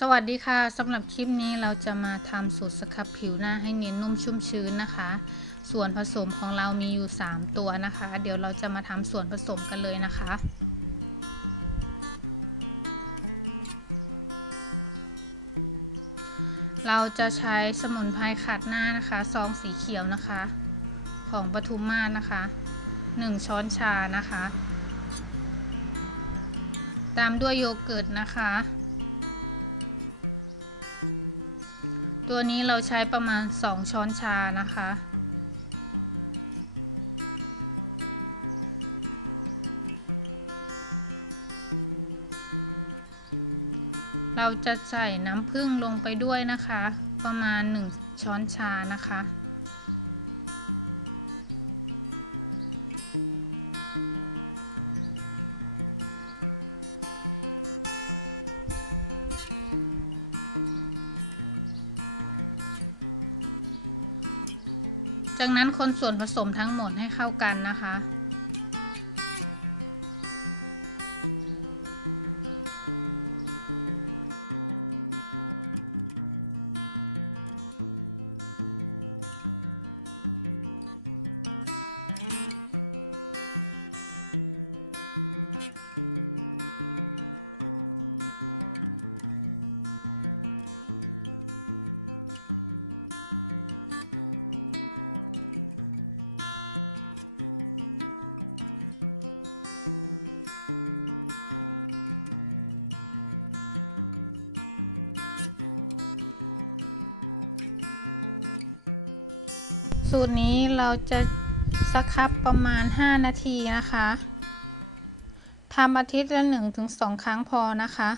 สวัสดีค่ะสำหรับคลิปนี้เราจะมาทำสูตรสครับผิวหน้าให้เนียนนุ่มชุ่มชื้นนะคะ ส่วนผสมของเรามีอยู่3ตัวนะคะ เดี๋ยวเราจะมาทำส่วนผสมกันเลยนะคะ เราจะใช้สมุนไพรขัดหน้านะคะซองสีเขียวนะคะของปทุมมาศนะคะ1ช้อนชานะคะตามด้วยโยเกิร์ตนะคะตัวนี้เราใช้ประมาณ2ช้อนชานะคะเราจะใส่น้ำผึ้งลงไปด้วยนะคะประมาณ1ช้อนชานะคะจากนั้นคนส่วนผสมทั้งหมดให้เข้ากันนะคะสูตรนี้เราจะสครับประมาณ5 นาทีนะคะทำอาทิตย์ละ1 ถึง 2 ครั้งพอนะคะ